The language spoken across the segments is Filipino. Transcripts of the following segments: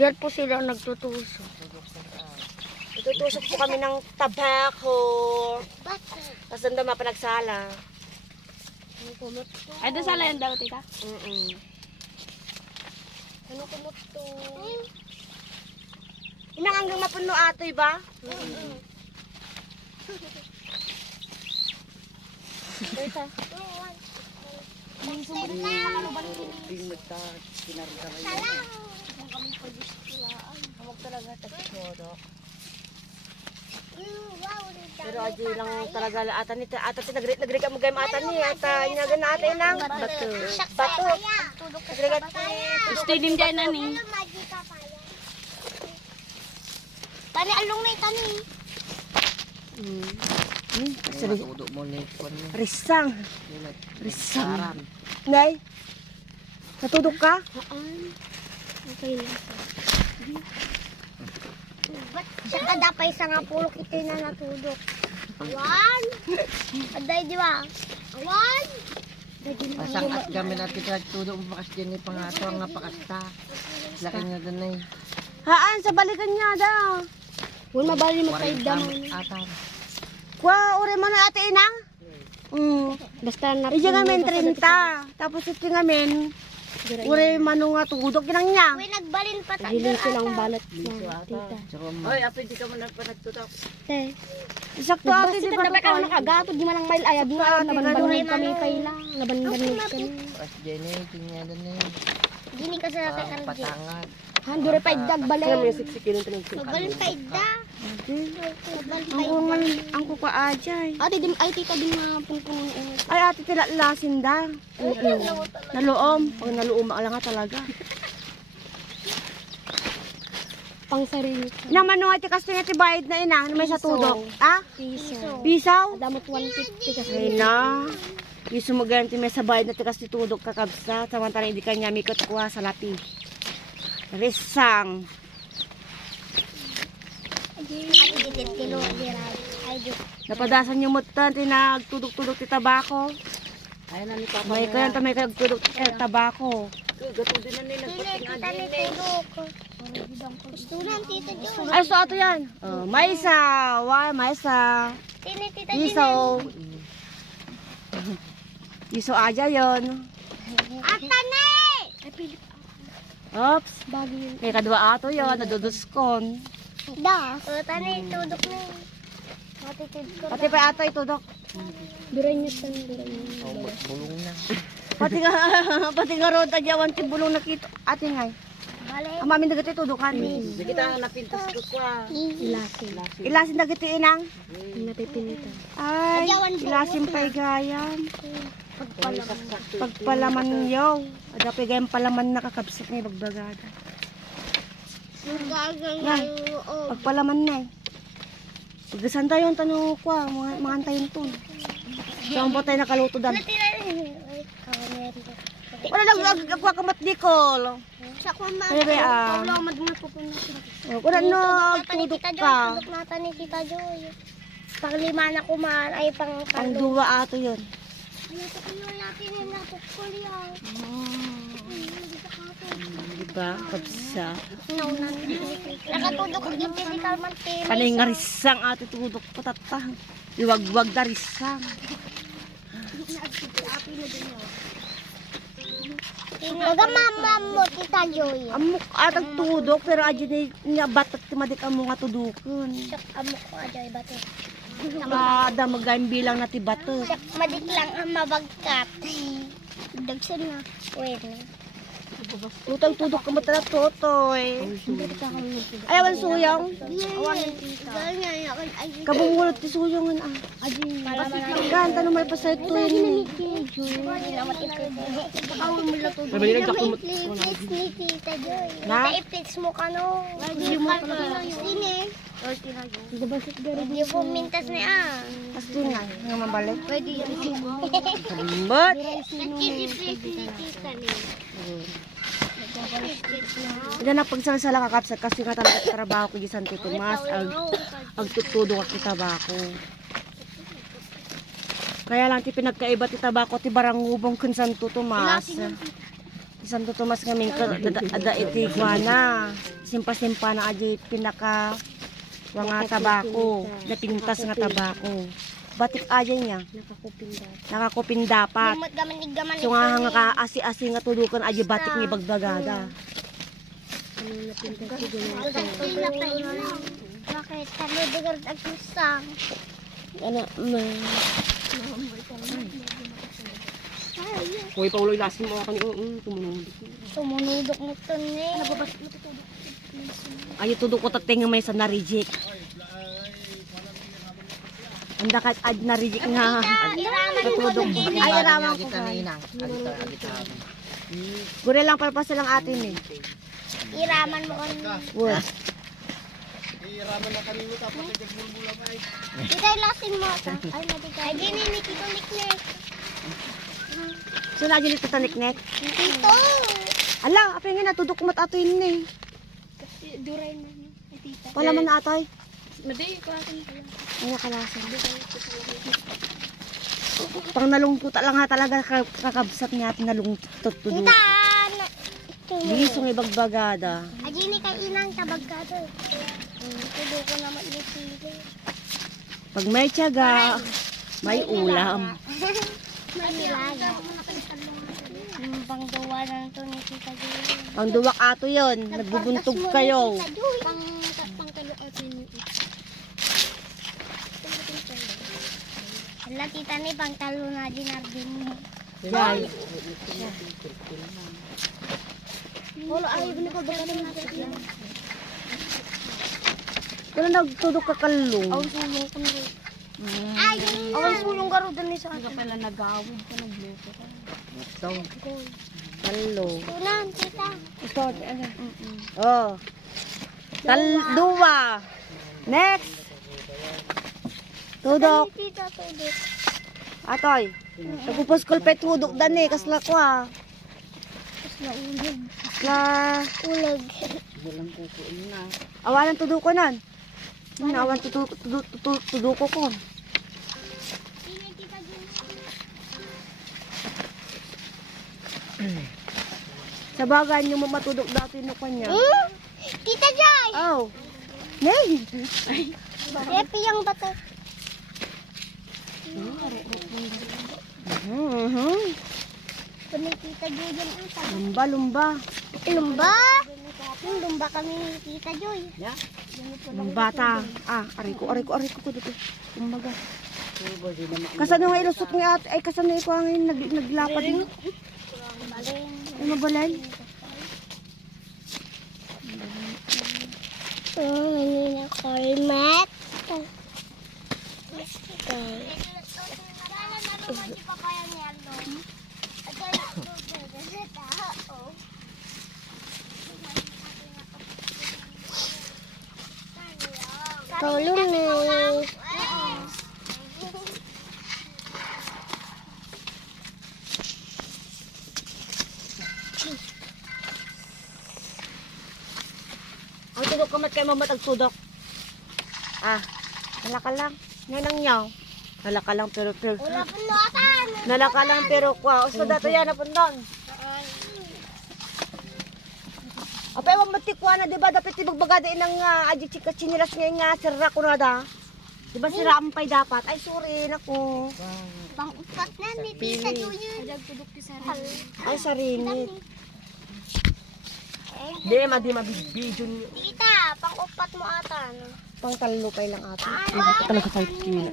Yan po sila nagtutusok. Itutusok po kami ng tabako. Tapos doon daw mapanagsala. Ay, doon sala yan daw, tita? Ano kumuto? Inang hanggang mapuno atoy ba? Tita. Kamag talaga tagkodok. Pero aji lang talaga ata ni ata nagri ka mo gay ata ni ata nya gana ata inang bato. Bato. Nagrigat Stadium dyan na ni. Tani along na tani. Risang. Risang. Nay. Natudok ka? Okay lang. Siya ka dapay sa nga pulok ito na natudok. Awan! Aday di ba? Awan! Pasang at kami natin nagtudok pakas din ni pangato nga pakasta. Laki nga ganay. Haan sa balikan niya da. Huwag mabali mo kayo damon. Atan. Kwa ore man ate inang. Basta na. Ija ngamen 30. Tapos ito ngamen ore mano nga tudok kinang niya. Uy, nagbalin pa tayo. Hilin silang balat na tita. Hoy, apo di ka mo na panagtudok. Te. Sakto ate Basta di tita ba dapat ka nakagatod. Di man lang mail ayab nga. Naban-banig kami kay lang. Naban-banig kami. Pakas din eh, tingnan din eh. Gini ka sa kay Arjun. Patangan. Handure pa idag balay. Nagbalin pa ida. Ang kuka ajay. Ate, ay tita din mga punpunon ulo. Ay ate tila lasin da. Naluom. Pag naluom lang nga talaga. Pang sarili. Naman nung ate kasi nga tibayad na inang may sa tudok. Ah? Piso. Bisaw? Damot 150 kasi. Ay na. Isu maganti may sa bayad na tikas tutudok kakabsa. Samantalang hindi kanya mikot kuha sa lapi. Risang. Ay, gitit kilo diray. Ay, di. Napadasan yung mutan, tinagtudok-tudok ti tabako. Ayun na ni Papa. May kaya may kagtudok ti tabako. Gato din na nila. Kita ni tudok. Gusto na tita Jo. Ay, so ato yan. Oh, maisa. Maisa. Tini tita Jo. Iso. Iso aja yon. Atane! Oops. Bagay. May kadwa ato yon, naduduskon. Da. O, tani tudok na. Matitid ko. Pati pa ato itudok. Duray niyo tan, duray niyo. Bulong na. Pati nga road adyawan ti bulong nakita. Ate ngay. Bale. Ang mamin dagiti tudukan. Di kita napintas ko kwa. Ilasin. Ilasin dagiti inang. Ang napipilitan. Ay, ilasin pa'y gayam. Pagpalaman yaw. Ada pa gayam palaman nakakabsat na bagbagada. Yan. Pagpalaman na eh. Pagdasan tayo yung tanong ko, mga antayin to. Saan ba tayo nakaluto dan? Wala lang, agwa kamat dikol. Sa kuma. Bebe, Wala madungan po po natin. wala na, tudok ka. Tudok nata ni Tita Joy. Pang lima na kumaan ay pang Ang duwa ato yun. Ano sa kulo natin yung napukul yan. Diba? Kabsa. Nakatudok ko yung physical mantin. Panay nga risang ato tudok patata. Iwagwag na risang. Baga mama mo, Tita Joy. Amok atang tudok pero adyo na batat timadik amo nga tudokon. Siyak amok ko ajoy bato. Ada magayang bilang na ti bato. Siyak madik lang ang mabagkat. Dagsan nga. Wait na. Utang tudok ka matala totoy. Ayawan suyong. Awan yung tita. Kabungulot ti suyong ah. Kan tanong may pasay to yun. Please ni Tita Joy. Na? I-fix mo ka no. Hindi mo ka na. Sine. Hindi po mintas na Pasti nga, nga mabalik. Pwede yan. But, Nag-i-replace ni Tita ni. hindi na pagsalasala kakapsat kasi nga talaga sa trabaho ko di Santo Tomas. Ang tutudo ka kita bako. Kaya lang ti pinagkaiba ti tabako ti barangubong kun Santo Tomas. Santo Tomas ngamin ka ada iti guana. Simpa-simpa na aji pinaka nga tabako, na pintas nga tabako. Batik aja niya, nakakupin dapat. Limot gaman igaman So nga nga ka asi-asi nga tudukan aji batik ni bagbagada. Bakit? Talo digar agusang. Ano, Hoy, pauloy lasin mo ako ni tumunod. Sumunudok mo to ni. ayo tudok ko tating may sa na-reject. Anda kat ad na-reject nga. Tutudok. Ay, raman ko. Kita na inang. Agita. Gure lang palpas lang atin eh. Iraman mo kami. Wood. Kita lasin mo ta. Ay, matigay. Ay, gini ni Tito Niknek. So na dito tanik-nek. Tito! Ala, apengin na tudok mat ato yun eh. Duray na niya. Tita. Wala man na atoy. Madi, kalasin pala. Ay, nakalasan. Pang nalungkot lang ha talaga kakabsat niya at nalungkot tudok. Tita! Bisong ibagbagada. Ay, gini kay inang tabag ka to. Tudo ko naman yung sili. Pag may tiyaga, may ulam. May nilaga. Panggawa na to ni Tita Joy. Pang duwak ato yon, nagbubuntog kayo. Pangtalo atin. Wala tita ni pangtalo na dinardin mo. Yay. Wala ay bini ko baga na siya. Kung nagtudok ka kalong. Aw sulong ko na. Ay, awan sulong garo dali sa akin. Pala nagawid ka, nagluto ka. Ito. Kalong. Tunan tita. Ito, ano? Oh. Duwa. Next. Tudok. Tita tudo. Atoy. Nagpupuskol pa tudok dan eh. Kasla ko ah. Na ulag. Kasla. Ulag. Awalan tudok ko nun. Awan tudok ko. Sa bagay niyo matudok dati no kanya. Tita Joy. Oh. Nay. Happy yung bato. Kunin Tita Joy yan ata. Lumba. Lumba? Yung lumba kami ni Tita Joy. Bata. Ah, aray ko dito. Kumbaga. Kasano nga ilusot ni ate, ay kasano iko ang naglapad mo? Ay, mabalay. Manina kormat. Tulong na. Ang tudok kamat kay mamatag tudok. Ah, nalaka lang. Nanang nyaw. Nalaka lang pero Wala punuatan. nalaka lang pero kwa. Usto dato yan napundon. Apay wa matikwa na diba dapat ibagbagada inang aji chika chinilas nga sira ko na da. Diba sira ampay dapat. Ay sorry nako. Pang-upat na ni Tita Joy. Ay saringit. Di mabibidyo niyo. Tita, pang-upat mo ata. No? Pang talupay lang ato. Talaga sa kina.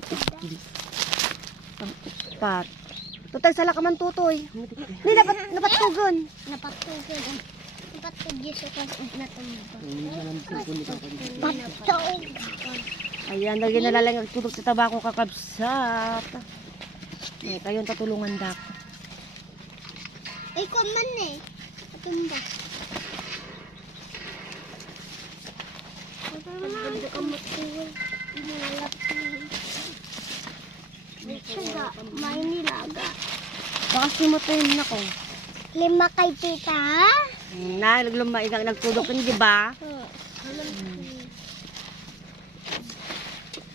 Pang upat. Total sala ka man tutoy. Hindi dapat tugon. Napatugod. Napatugod sa kong natumba. Mm. Patog. Ayan, lagi nalalang nagtudok sa tabako kakabsat. Eh, kayong tatulungan dak. Ay, kuman eh. Natumba. Pagkanda ka matulog. Siya, may nilaga. Baka simutin ako. 5 kay tita. Na, naglumay na nagtudok yun, di ba?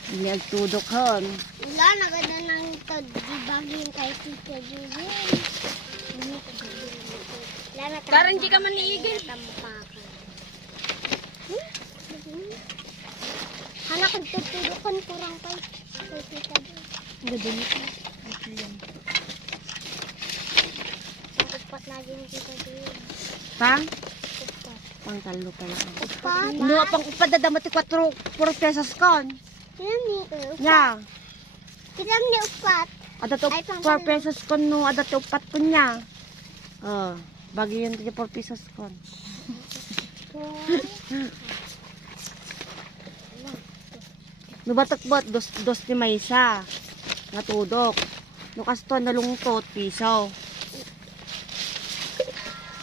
Hindi nagtudok hon. Wala, naganda ng tagibagin kay tita Julian. Karang di ka man iigil. Hana kang tutudukan kurang kay tita doon. Gadun. Upat na din tita doon. Pang? Upat. Pang talo pala. Upat? Hindi nga pang upada damati 4 pesos kon. Yan ni Ya. Kilang ni upat. Ada to Ay, pang 4 pesos kon no, ada to upat kon niya. Oh, bagi yun 4 pesos kon. Nubatak bot dos ni Maysa. Natudok. Nukas to nalungtot piso.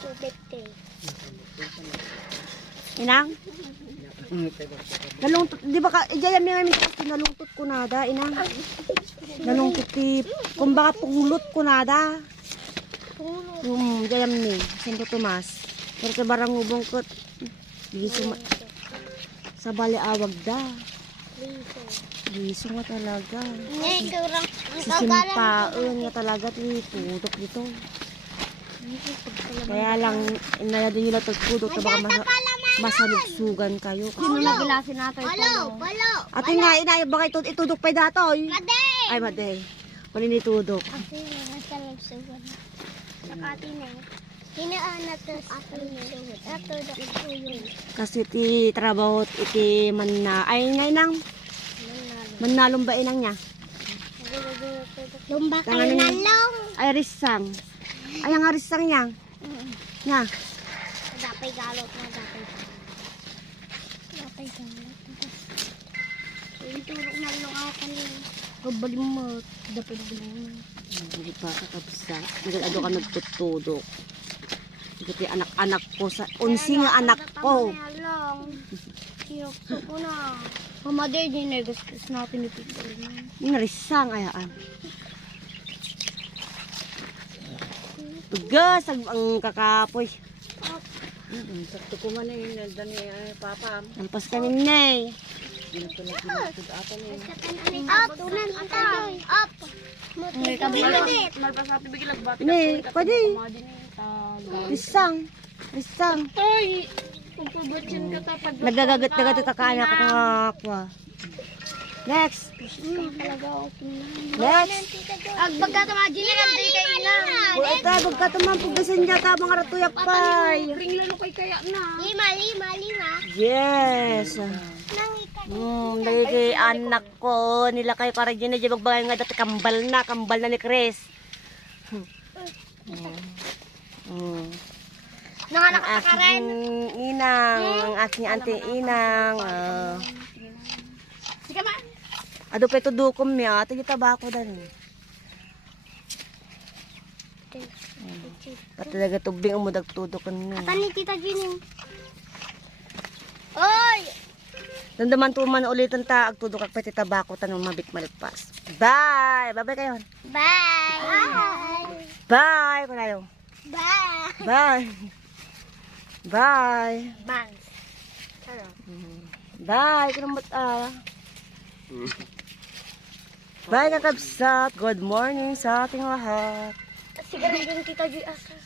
250. Inang? Nalungtot, di ba ka, ijayam yung amin kasi nalungtot ko nada, inang. Nalungtot ti, kumbaga pulot ko nada. Jayam ni, Santo Tomas. Pero sa barang ubong ko, sa bali awag da. Liso nga talaga. Hindi, kurang. Sisimpaon nga talaga, tudok dito. Kaya lang, inaya din nila tagpudok na baka masalugsugan kayo. Sino na gilasin natin Palo, palo. Ate nga, inaya, baka itudok pa datoy. Maday. Ay, maday. Kunin itudok. Ate, nasa lagsugan. Saka ate na. Hinaan na to ate na. Ato da ito yun. Kasi ti trabaho iti manna. Ay, nang manalong ba inang niya? Lumba kayo Tanganin- nalong. Ay, risang. Ay, ang risang niya. Niya. Dapay galot na dapay. Dapay galot. Yung turok na lungaw kanina. Kabali mo, dapat mo. Hindi pa kakabsa. Nagado ka nagtutudok. Kasi anak-anak ko sa unsing anak ko. Sinukso ko na. Mamaday din na gastos natin ito. Narisang ayaan. Tugas ang kakapoy. Sakto ko man eh, naldan ni Papa. Lampas ka ninay. Up, tunan kita. Up. Mutit. Ni, pwede. Risang. Risang. Ay, kung pabatsin ka tapag. Nagagagat-gagat kakaanak ko nga ako. Next. Next. Agbaga ta majin na kay kay na. Ito, magkataman pugasan niya ta mga ratuyak pay. Ring lalo kay kaya na. Lima. Yes. Lagi anak ko nila kayo karagyan na dyan magbagay nga dati kambal na ni Chris. Nanganak Ang aking inang, ang aking auntie inang. Sige ma. Ado pa ito dukom niya, ito yung tabako dan. Patalaga tubing ang mudag tudokan niya. Tani tita Jenny. Oy! Nandaman tuman ulitan ta, agtudok ak pati tabako tanong mabit maligpas. Bye! Bye-bye kayo. Bye. Bye! Kunayo. Bye. Bye! Bye! Bang. Bye! Kunamot Bye kakabsat! Good morning sa ating lahat! Siguro din tita Jenny asa.